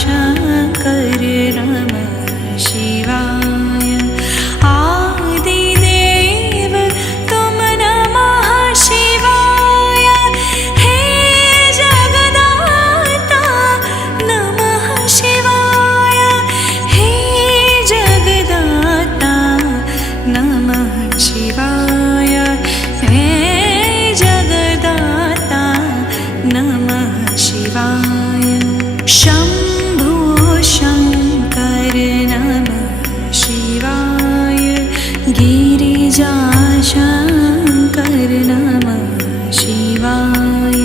शङ्कर नमः शिवाय। आदिदेव तुम नमः शिवाय। हे जगदाता नमः शिवाय। हे जगदाता नमः शिवाय। हे जगदाता नमः शिवाय। शम्भो शङ्कर नमः शिवाय। गिरिजाशङ्कर नमः शिवाय।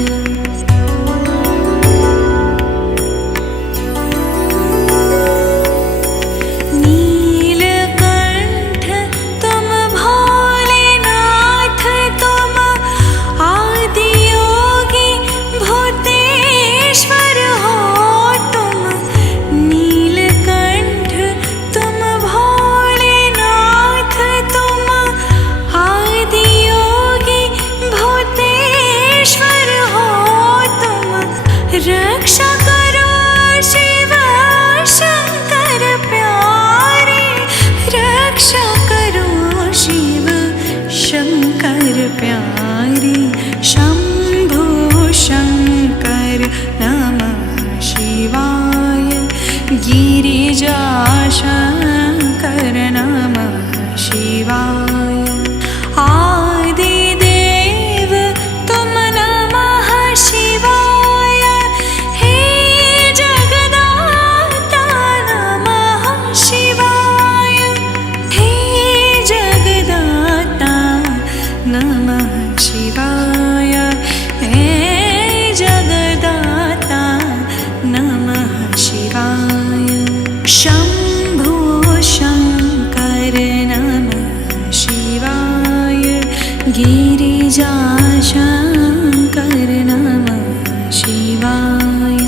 नीलकण्ठ तुम भोलेनाथ तुम आदियोगी भूतेश्वर हो तुम। नीलकंठ तुम भोलेनाथ तुम आदियोगी भूतेश्वर हो तुम। रक्षा करो शिव शंकर प्यारे। रक्षा करो शिव शंकर प्यारे। शंभो शंकर नमः शिवाय। गिरिजाशङ्कर नमः शिवाय। आदिदेव तुम नमः शिवाय। हे जगदाता नमः शिवाय। हे जगदाता नमः शिवाय। हे जगदाता नमः शिवाय। शम्भो शङ्कर नमः शिवाय। गिरिजाशङ्कर नमः शिवाय।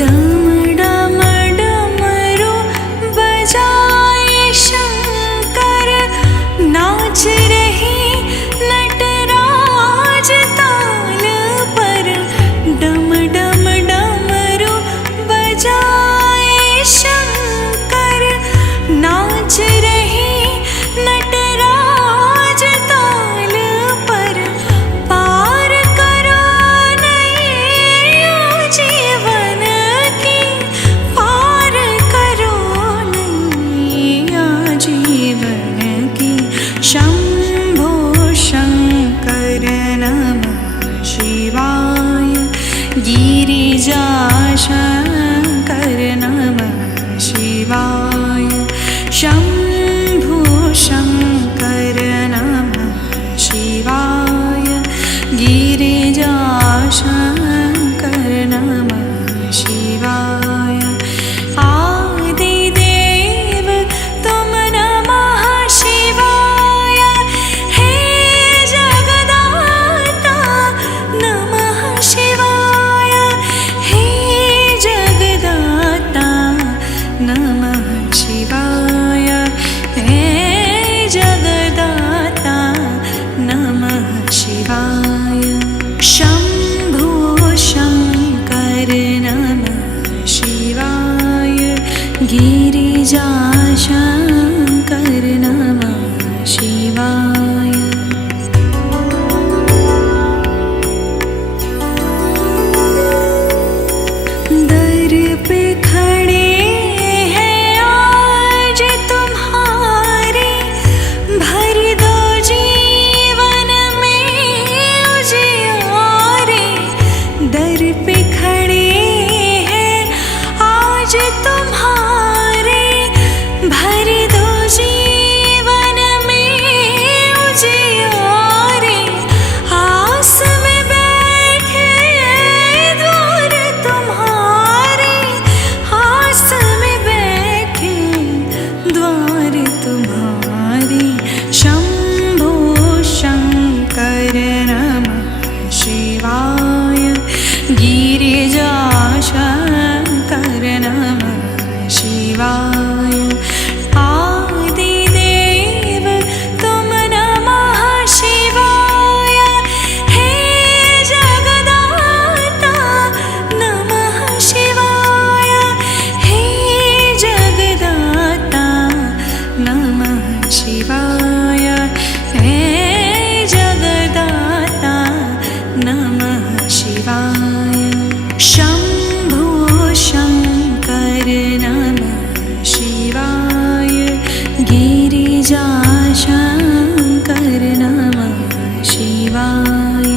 डम डम डमरू बजाए शंकर। नाच रही नटराज ताल पर। डम डम डमरू बजाए शंकर। नाच रही नटराज ताल पर। पार करो नैया जीवन की। पार करो नैया जीवन की। शम्भो शङ्कर नमः शिवाय। गिरिजाशङ्कर नमः शिवाय। शम्भो शङ्कर नमः शिवाय। गिरिजाशङ्कर नमः शिवाय। आदिदेव तुम नमः शिवाय। हे जगदाता नमः शिवाय। हे जगदाता नमः शिवाय। हे जगदाता नमः शिवाय। शम्भो शिवाय।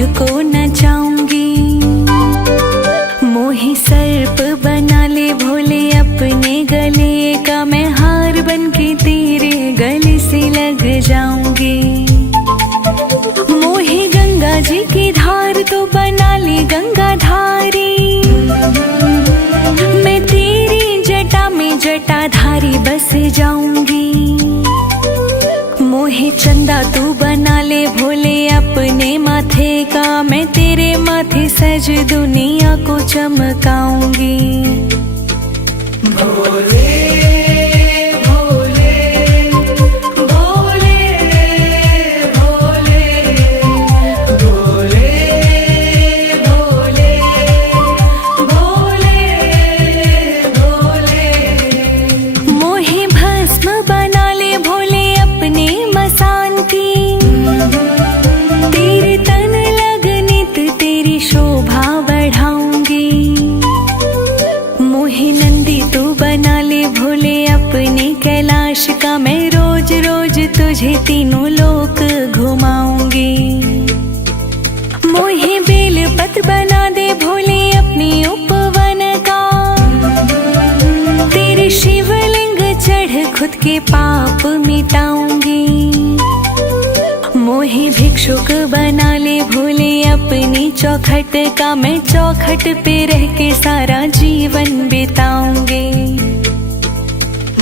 तुझको नचाऊंगी, मोही सर्प बना ले भोले अपने गले का, मैं हार बन के तेरे गले से लग जाऊंगी। मोही गंगा जी की धार तो बना ले गंगाधारी, मैं तेरी जटा में जटाधारी बस जाऊंगी। मोहे चंदा तू बना ले भोले अपने माथे का, मैं तेरे माथे सज दुनिया को चमकाऊंगी। भोले भोले भोले भोले भोले भोले भोले भोले। मोहे भस्म बना ले भोले अपने मसान की, तेरे तन लगनित तेरी शोभा बढ़ाऊंगी। मोहे नंदी तू बना ले भोले अपने कैलाश का, मैं रोज रोज तुझे तीनों लोक घुमाऊंगी। मोहे बेल पत्र बना दे भोले अपने उपवन का, तेरे शिवलिंग चढ़ खुद के पाप मिटाऊंगी। मोहे भिक्षुक बना ले भोले अपनी चौखट का, मैं चौखट पे रह के सारा जीवन बिताऊंगी।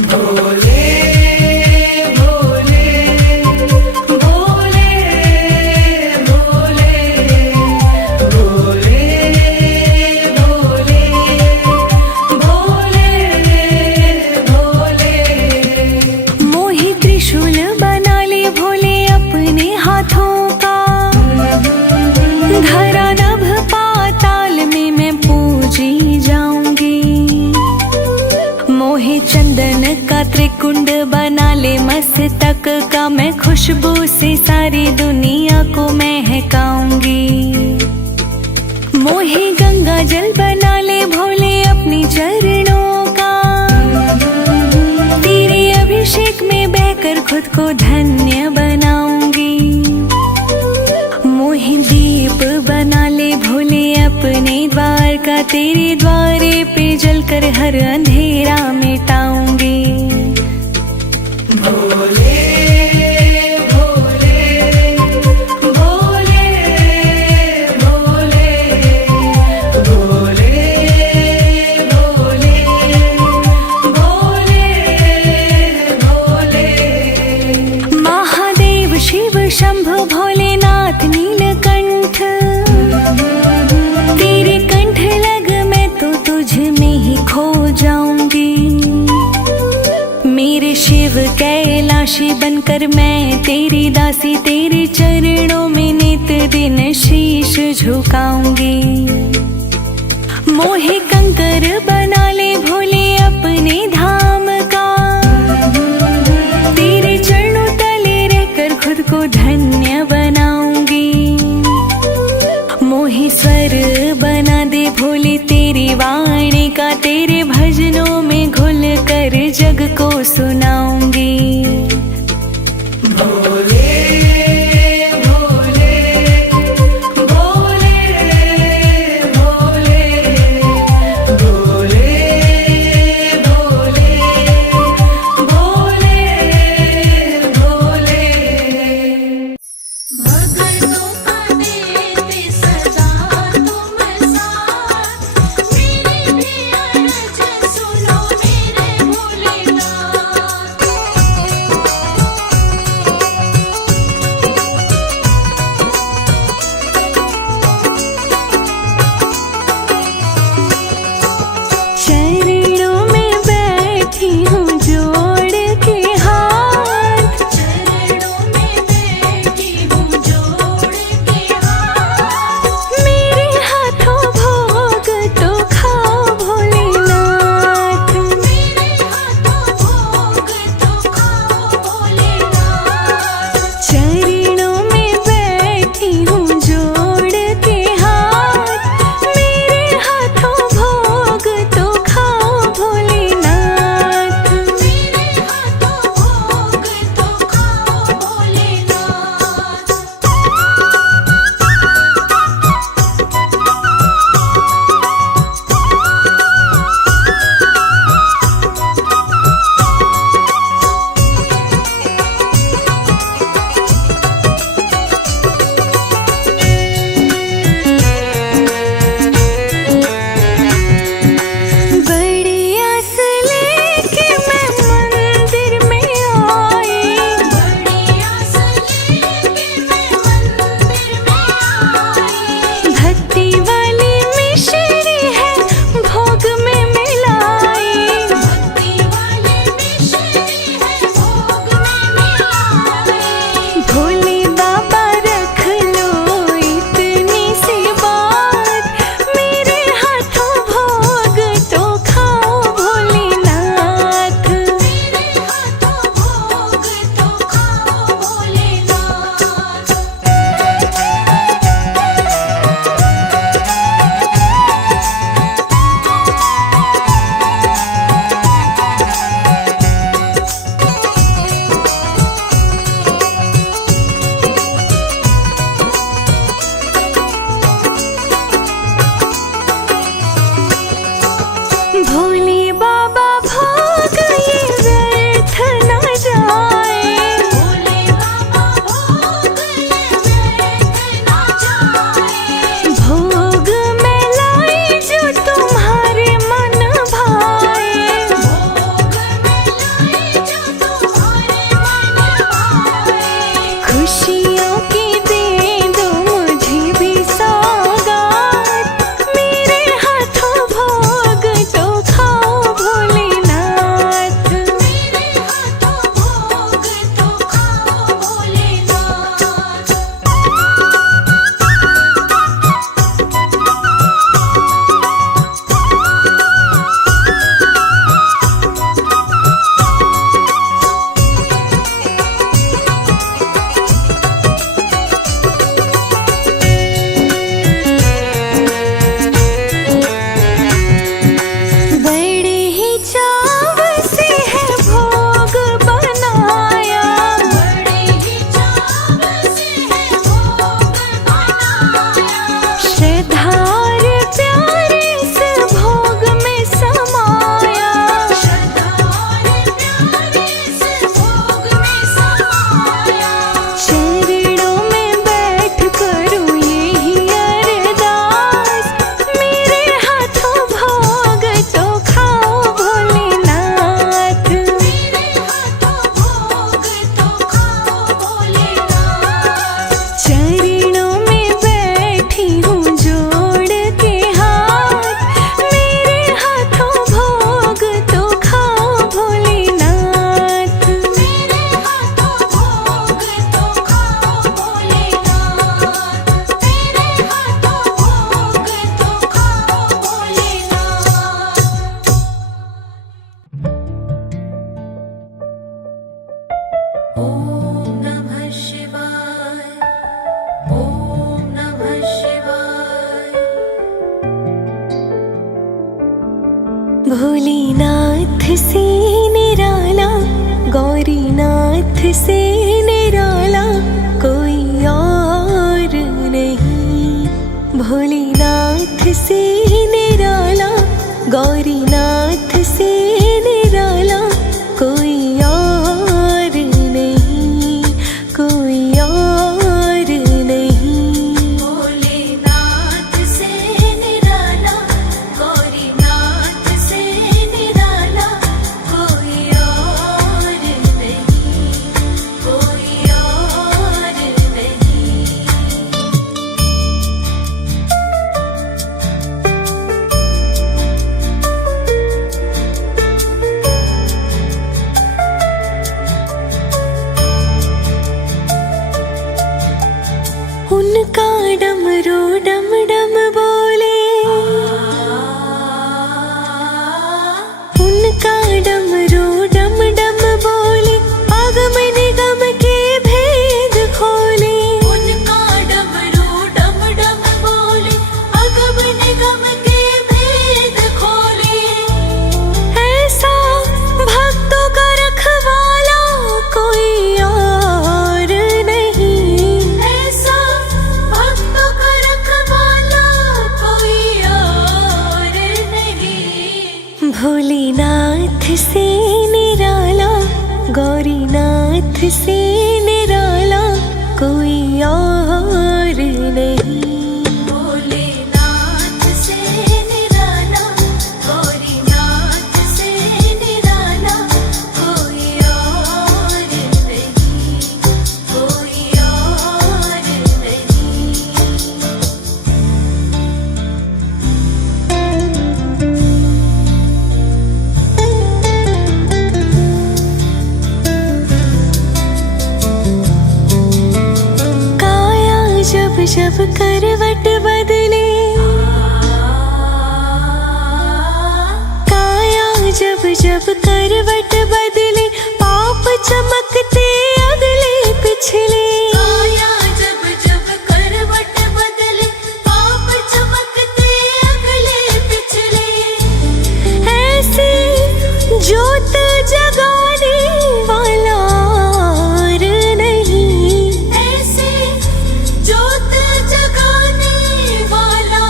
भोले भोले भोले भोले भोले भोले भोले भोले। मोहे त्रिशूल बना ले भोले अपने हाथों का, धरा नभ पाताल में मैं पूजी जाऊंगी। मोहे चंदन का त्रिकुंड बना ले मस्तक का, मैं खुशबू से सारी दुनिया को महकाऊंगी। मोहे गंगा जल बना ले भोले अपने चरणों का, तेरे अभिषेक में बहकर खुद को धन्य बनाऊंगी। मोहे दीप बना ले भोले अपने द्वार का, तेरे द्वारे पे जलकर हर अंधेरा मिटाऊंगी। भोले भोले भोले भोले भोले भोले भोले भोले। महादेव शिव शंभु भोलेनाथ नीलकंठ, तेरे कंठ लग मैं तो तुझ में ही खो जाऊंगी। मेरे शिव कैलाशी बनकर मैं तेरी दासी, तेरे चरणों में नित दिन शीश झुकाऊंगी। मोहे कंकर बना ले भोले अपने धाम का, तेरे चरणों तले रहकर खुद को धन्य बनाऊंगी। मोहे स्वर बना दे भोले तेरी वाणी का, तेरे भजनों में घुल कर जग को सुनाऊंगी। भोले भोले भोले भोले भोले भोले भोले भोले। से निराला, गौरीनाथ से निराला कोई और नहीं। भोलेनाथ से निराला, गौरीनाथ से निराला कोई और नहीं, कोई और नहीं। भोलेनाथ से निराला, गौरीनाथ से निराला कोई और नहीं, कोई और नहीं। उनका डमरू डम डम बोले, उनका डमरू डम डम बोले, आगम निगम के भेद खोले। उनका डमरू डम डम बोले, अगम निगम के भेद खोले। ऐसा भक्तों का रखवाला कोई और नहीं, ऐसा भक्तों का रखवाला कोई और नहीं। भोलेनाथ से निराला, गौरीनाथ से निराला कोई और नहीं। भोलेनाथ से निराला, गौरीनाथ से निराला कोई और नहीं, कोई और नहीं। काया जब जब करवट बदले, काया जब जब करवट बदले, पाप चमकते अगले पिछले। काया जब जब करवट बदले, पाप चमकते अगले पिछले। ऐसी ज्योत जगाने वाला और नहीं, ऐसे ज्योत जगाने वाला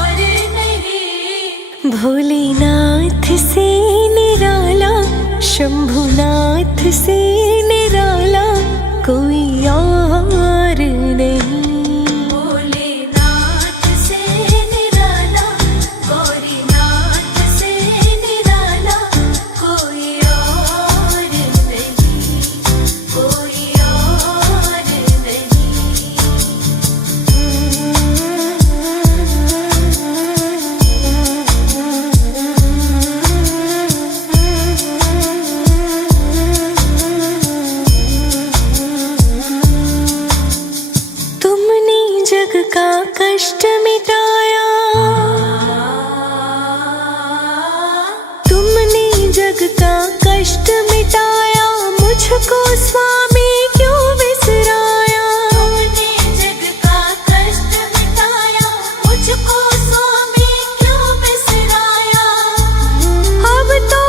और नहीं। भोलेनाथ से निराला, शंभुनाथ से निराला कोई और नहीं। भोलेनाथ से निराला, गौरीनाथ से निराला कोई और नहीं, कोई और नहीं। तुमने जग का कष्ट मिटाया, तुमने जग का कष्ट मिटाया, मुझको स्वामी क्यों बिसराया। तुमने जग का कष्ट मिटाया, मुझको स्वामी क्यों बिसराया। अब तो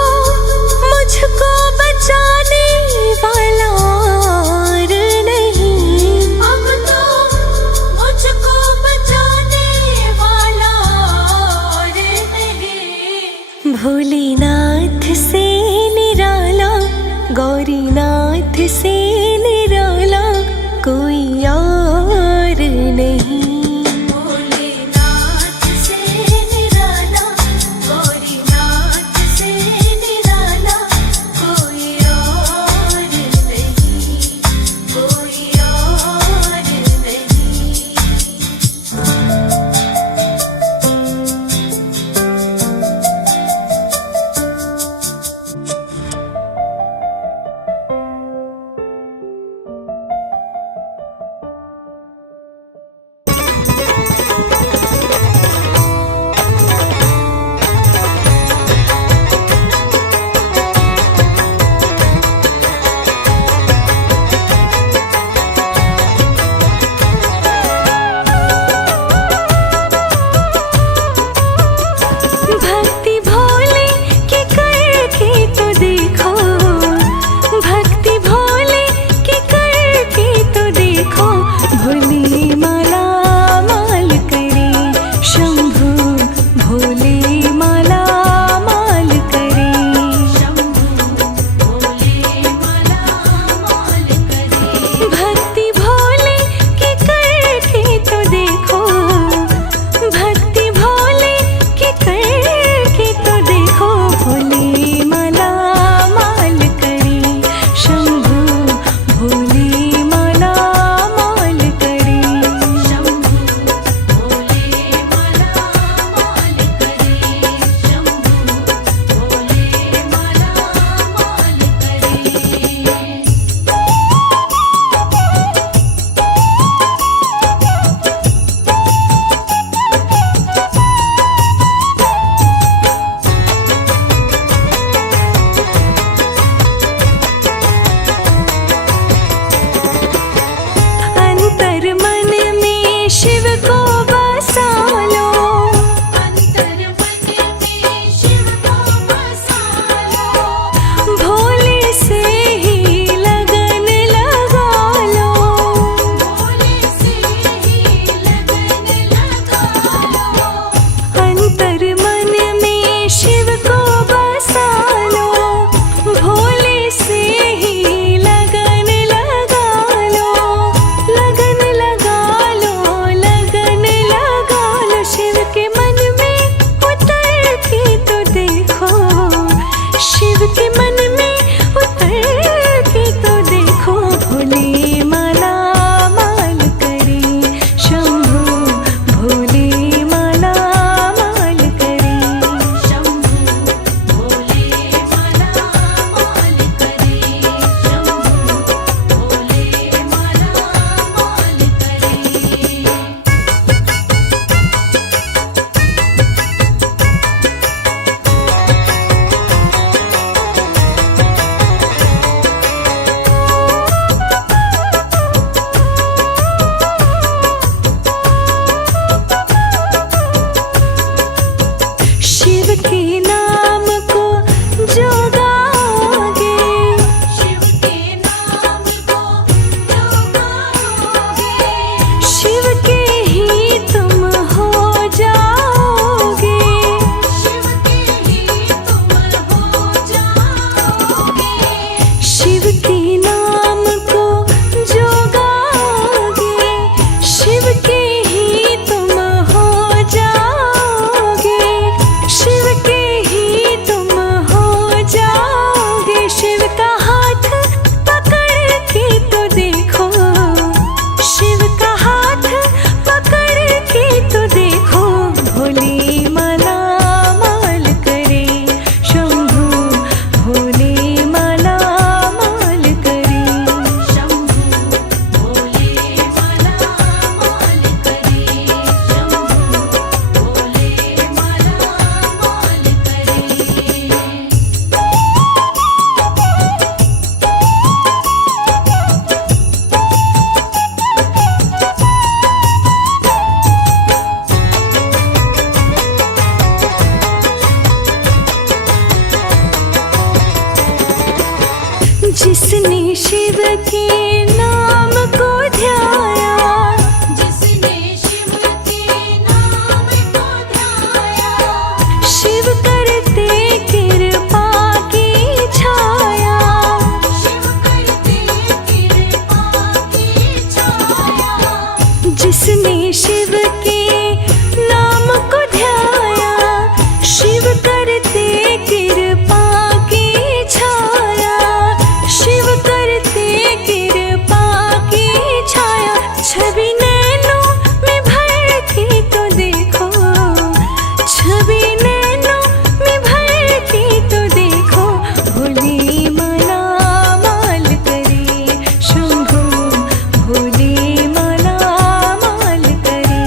मुझको बचाने वाला और नहीं, अब तो मुझको बचाने वाला और नहीं। भोलेनाथ से निराला, गौरीनाथ से भोले माला माल करे, शंभु भोले माला माल करे। भक्ति भोले की करके तो देखो, भक्ति भोले की करके तो देखो, भोले माला माल करे, शंभु भोले माला माल करे। अंतर मन में शिव को बसा लो, भोले से ही लगन लगा लो। अंतर मन में शिव को बसा लो, भोले से ही लगन लगा लो। लगन लगा लो, लगन लगा लो, शिव के मन में उतर के तो देखो, शिव के मन में उतर के तो देखो, भोले माला माल करे, शंभु भोले माला माल करे। शिव के नाम को जो गाओगे, शिव के ही तुम हो जाओगे। शिव के नाम को जो गाओगे, शिव के ही तुम हो जाओगे। शिव के ही तुम हो जाओगे। शिव का हाथ पकड़ के तो देखो, शिव का हाथ पकड़ के तो देखो, भोले माला माल करे, शंभु भोले माला माल करे। जिसने शिव के नाम को ध्याया, शिव करते कृपा की छाया। जिसने शिव के नाम को ध्याया, शिव करते कृपा की छाया। शिव करते कृपा की छाया, छवि नैनों में भर के तो देखो, छवि नैनों में भर के तो देखो, भोले माला माल करे, शंभु भोले माला माल करे।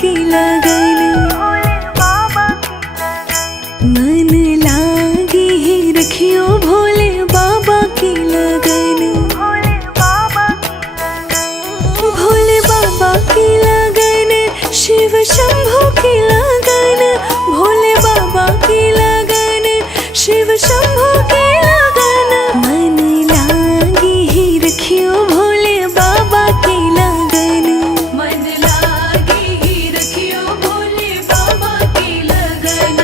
की लगन, मन लागी ही रखियो भोले बाबा की लगन, भोले बाबा की लगन, शिव शंभू की लगन, भोले बाबा की लगन, शिव शंभू की लगन, मन लागी ही रखियो भोले बाबा की लगन, मन लागे ही रखियो भोले बाबा की लगन।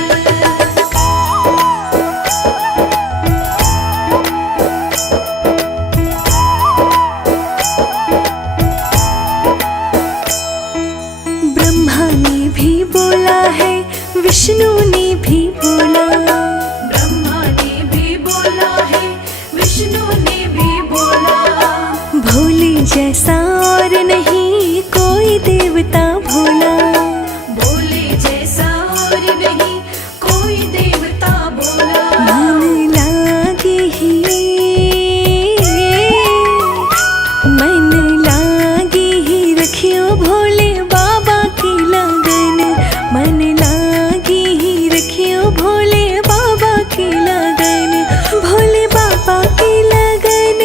ब्रह्मा ने भी बोला है, विष्णु ने भी बोला, ब्रह्मा ने भी बोला है, विष्णु ने भी बोला, भोले जैसा और नहीं कोई देवता भोला, भोले जैसा और नहीं कोई देवता बोला, मन लागे ही, मन लागे ही रखियो भोले बाबा की लगन, मन लागे ही रखियो भोले बाबा की लगन, भोले बाबा की लगन,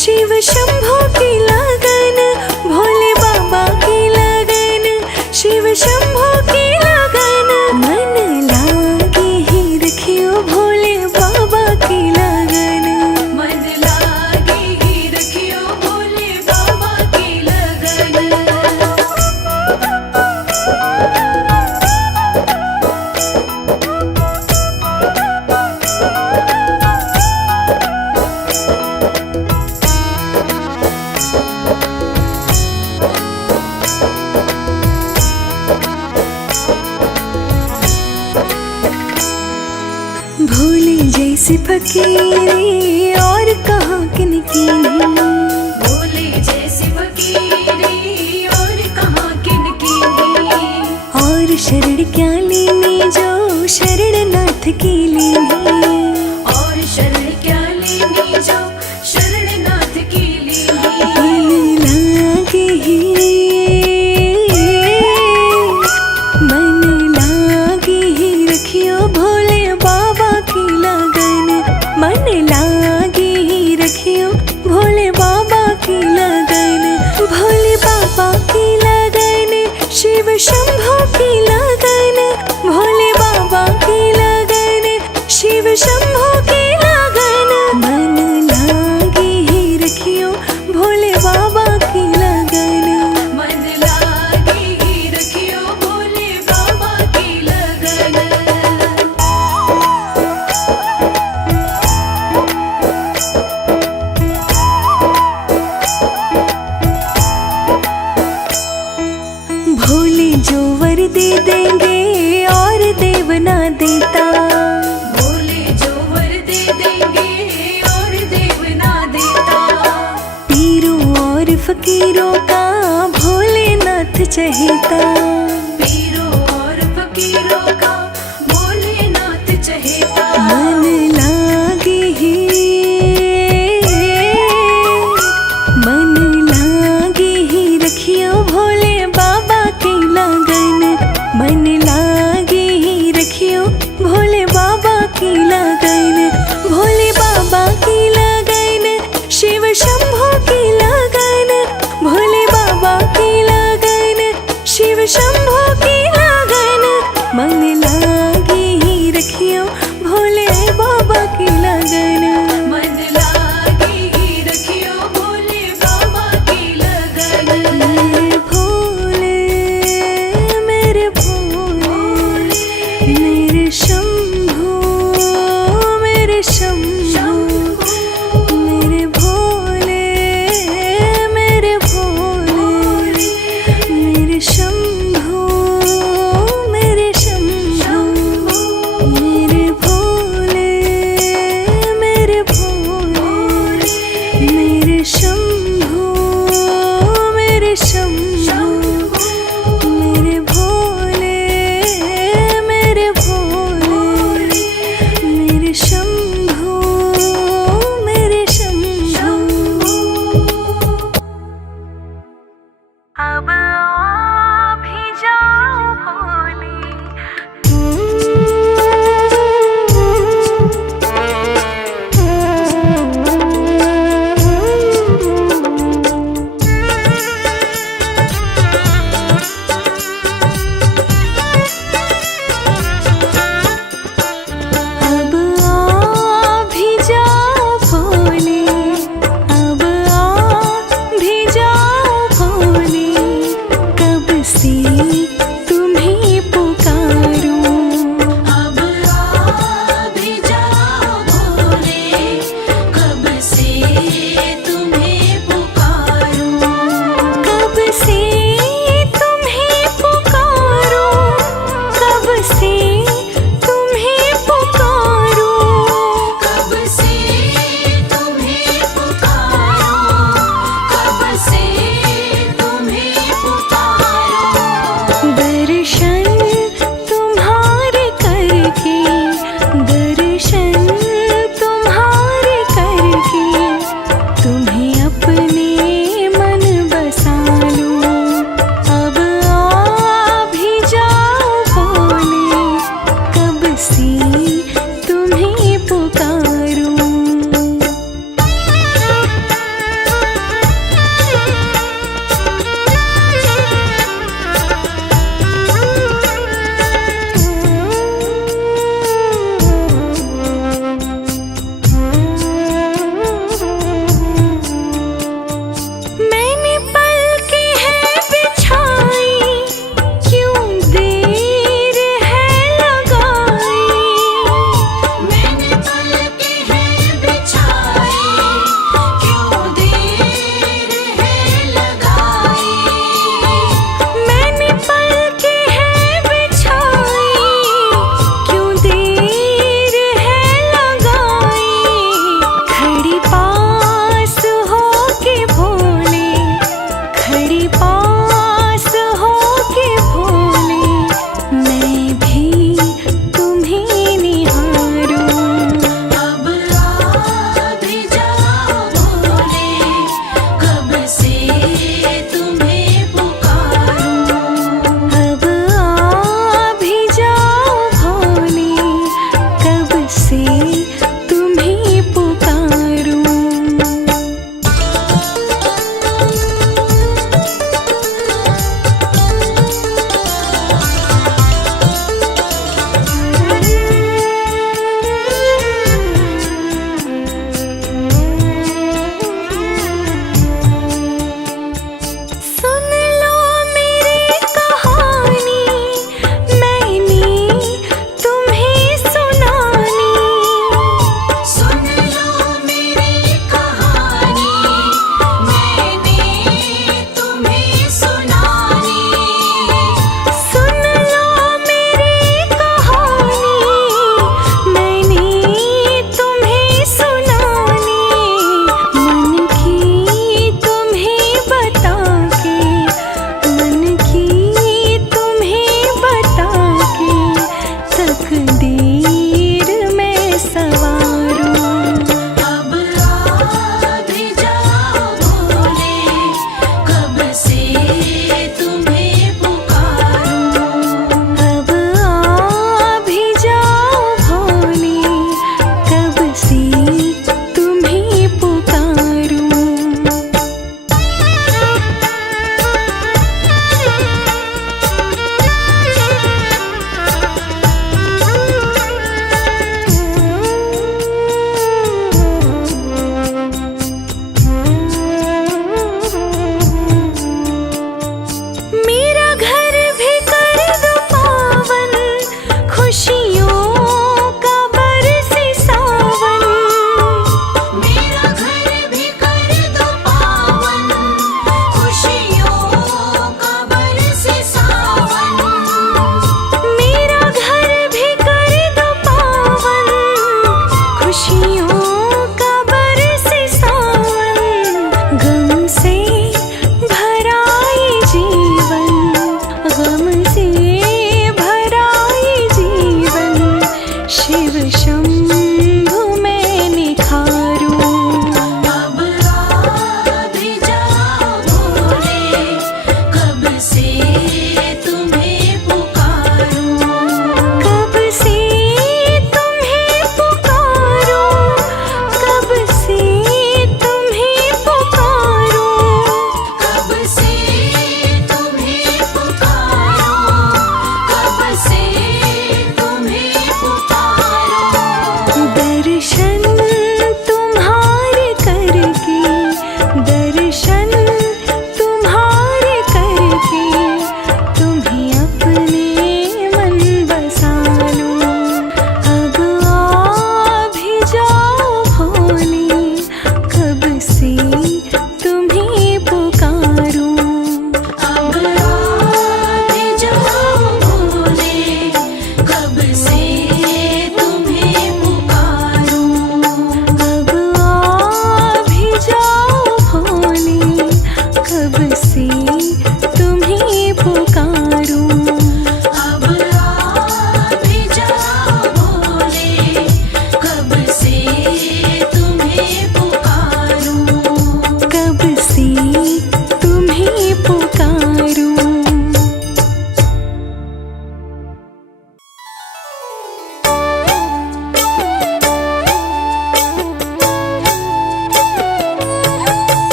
शिव शंभू की लगन, भोले बाबा की लगन, शिव शंभू की लगन, मन लागे ही रखियो भोले बाबा की लगन, मन लागे ही रखियो भोले बाबा की लगन। भोले जैसी फकीरी और कहाँ किनकी नहीं, भोले जैसी फकीरी और कहाँ किनकी नहीं, और शरण क्या लेनी जो शरणनाथ की लेनी, और शरण क्या लेनी जो शरणनाथ की लेनी, मन लागे ही, मन लागे ही रखियो भोले बाबा की लगन, मन लागे ही रखियो भोले बाबा की लगन, भोले बाबा की लगन, शिव शंभू की लगन, भोले बाबा की लगन, शिव शंभू की लगन, मन लागे ही रखियो भोले बाबा की लगन, मन लागे ही रखियो भोले बाबा की लगन। भोले जो वर दे देंगे और देव ना देता, भोले जो वर दे देंगे और देव ना देता, पीरों और फकीरों का भोलेनाथ चहेता, पीरों और फकीरों का भोलेनाथ चहेता, मन लागे ही, मन लागे ही रखियो भोले बाबा की लगन, मन लागे ही रखियो भोले बाबा की लगन, भोले बाबा की लगन, शिव शंभू की लगन, भोले बाबा की लगन, शिव शंभू की लगन, मन लागे ही रखियो भोले बाबा की लगन, मन लागे ही रखियो भोले बाबा की लगन। मेरे भोले, मेरे भोले, मेरे शंभू, मेरे शंभू, मेरे भोले, मेरे भोले, मेरे शंभू,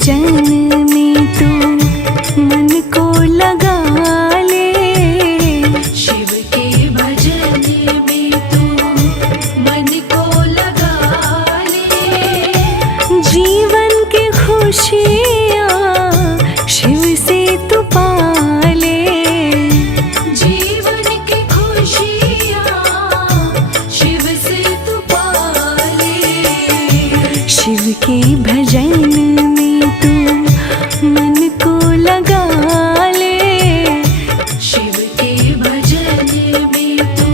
भजन में तू मन को लगा ले। शिव के भजन में तू मन को लगा ले। जीवन की खुशियाँ शिव से तू पा ले। जीवन की खुशियाँ शिव से तू पा ले। शिव के भजन में तू मन को लगा ले। शिव के भजन में तू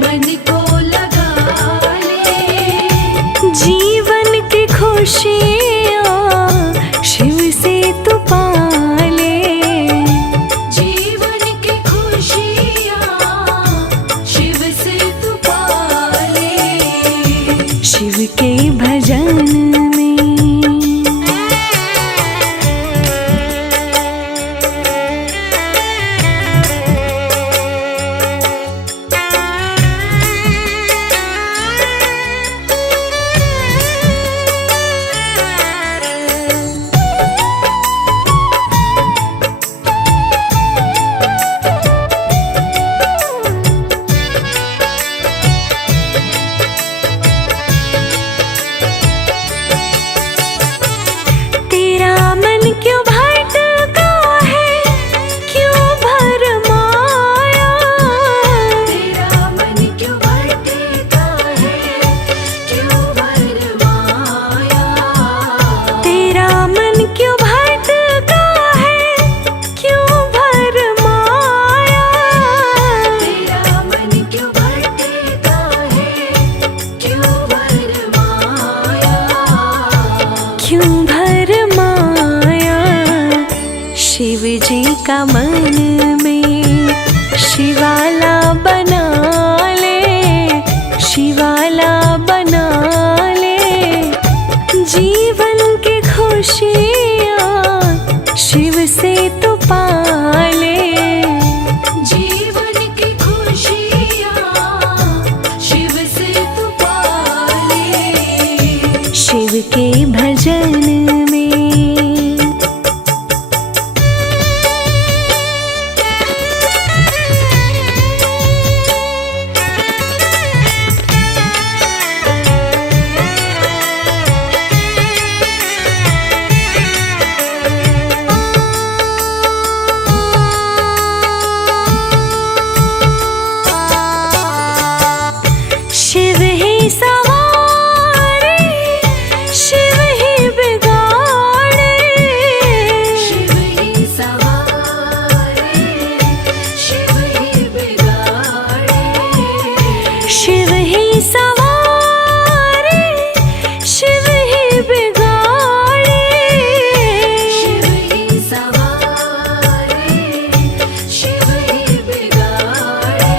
मन को लगा ले। जीवन की खुशियाँ शिव से तू पा ले। जीवन की खुशियाँ शिव से तू पा ले। शिव के भजन में। तेरा मन क्यों भटका है, क्यों भरमाया। तेरा मन क्यों भटका है, क्यों भरमाया। तेरा मन क्यों भटका है, क्यों भरमाया। तेरा मन क्यों भटका है, क्यों भरमाया। क्यों भरमाया। शिव जी का मन में शिवाला बना ले। शिवाला बना ले। जीवन की खुशियाँ शिव से तू पा ले। जीवन की खुशियाँ शिव से तू पा ले। शिव के भजन में। शिव ही सवारे, शिव ही बिगाड़े। शिव ही सवारे, शिव ही बिगाड़े। शिव ही सवारे, शिव ही बिगाड़े। शिव ही सवारे, शिव ही बिगाड़े।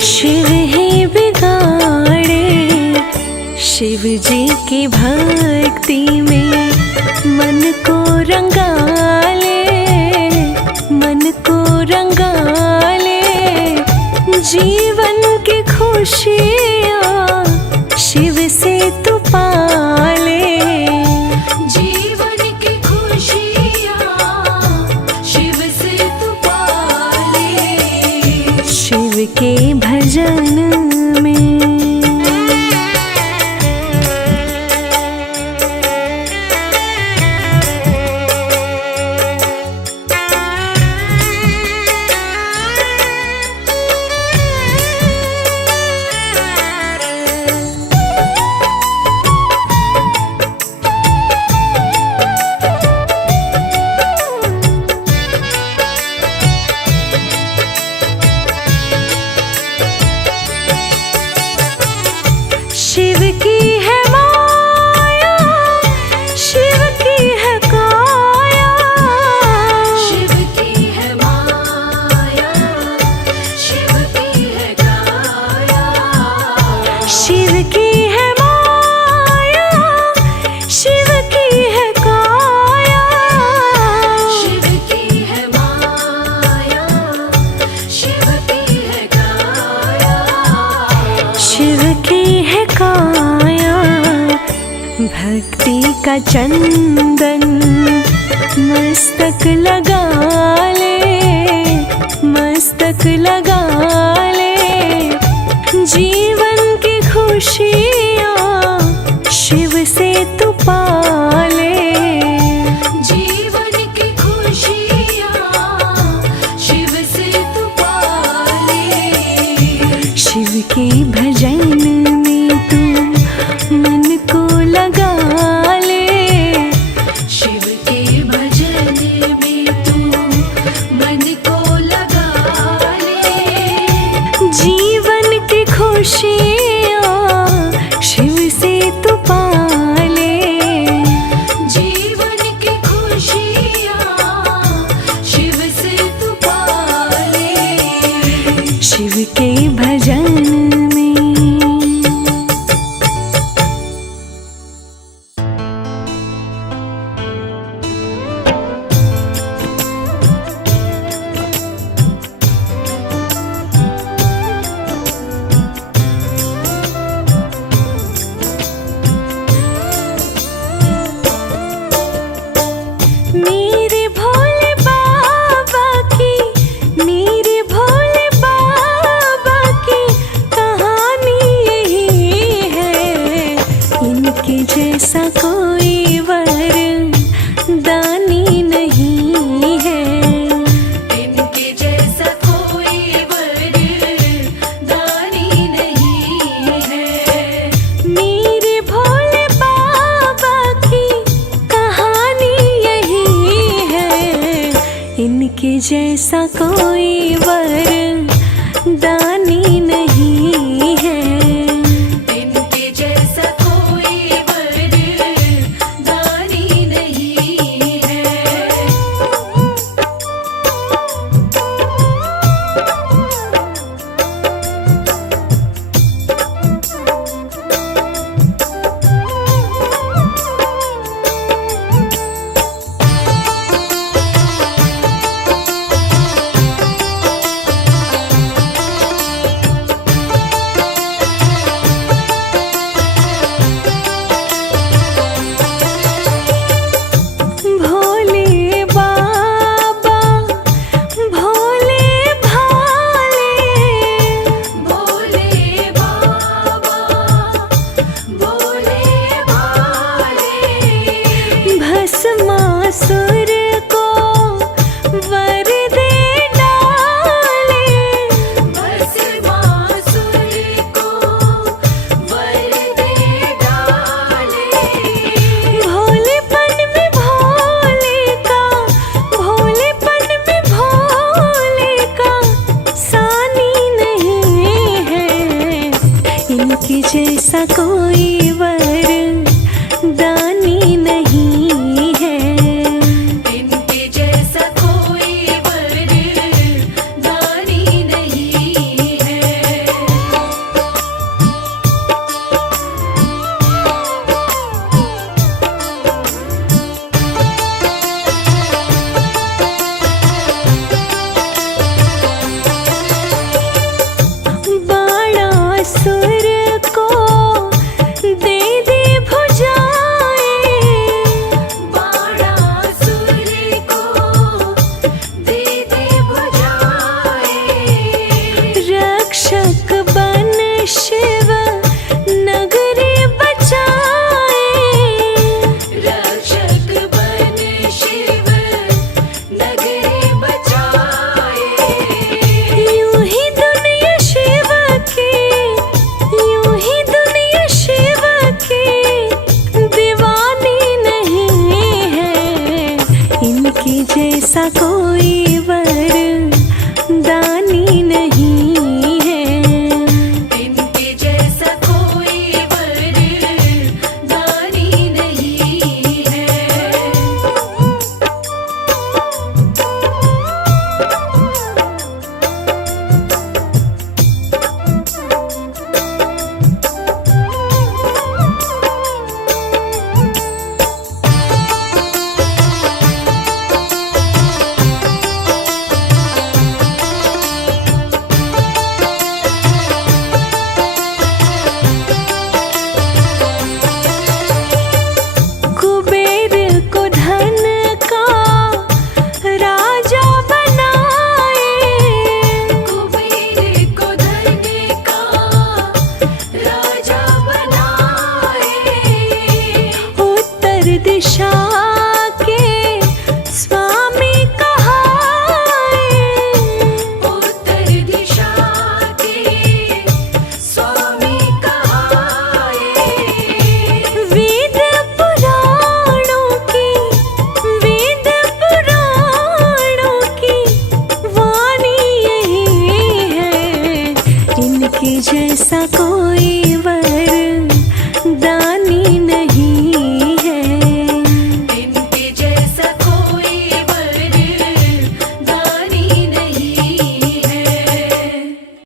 शिव ही बिगाड़े। शिव जी की भक्ति में मन को रंगा ले। मन को रंगा ले। जीवन की खुशियाँ शिव से तू पा ले। जीवन की खुशियाँ शिव से तू पा ले। शिव के भजन में। शिव की है माया, शिव की है काया। शिव की है माया, शिव की है काया। शिव की है माया, शिव की है काया। शिव की है माया, शिव की है काया। शिव की है काया। भक्ति का चंदन मस्तक लगा ले, मस्तक लगा ले। जीवन की खुशियाँ शिव से तू पाले, जीवन की खुशियाँ शिव से तू पाले। शिव के भजन में तू मन को लगा ले, शिव के भजन में तू मन को लगा ले। जीवन की खुशियाँ शिव से तू पाले, जीवन की खुशियाँ शिव से तू पाले। शिव के भजन में। मेरे भोले बाबा की, मेरे भोले बाबा की कहानी यही है। इनके जैसा कोई वरदानी नहीं है, इनके जैसा कोई वरदानी नहीं है। मेरे भोले बाबा की कहानी यही है। इनके जैसा कोई वरदानी नहीं है। इनके जैसा कोई वरदानी नहीं है। भोले बाबा भोले भाले, भोले बाबा भोले भाले। भस्मासुर को वर दे डाले, भस्मासुर को वर दे डाले। भोलेपन में भोले का, भोलेपन में भोले का सानी नहीं है। इनके जैसा कोई वरदानी नहीं है। इनके जैसा कोई वरदानी नहीं है। बाणासुर को दे दे श्याम।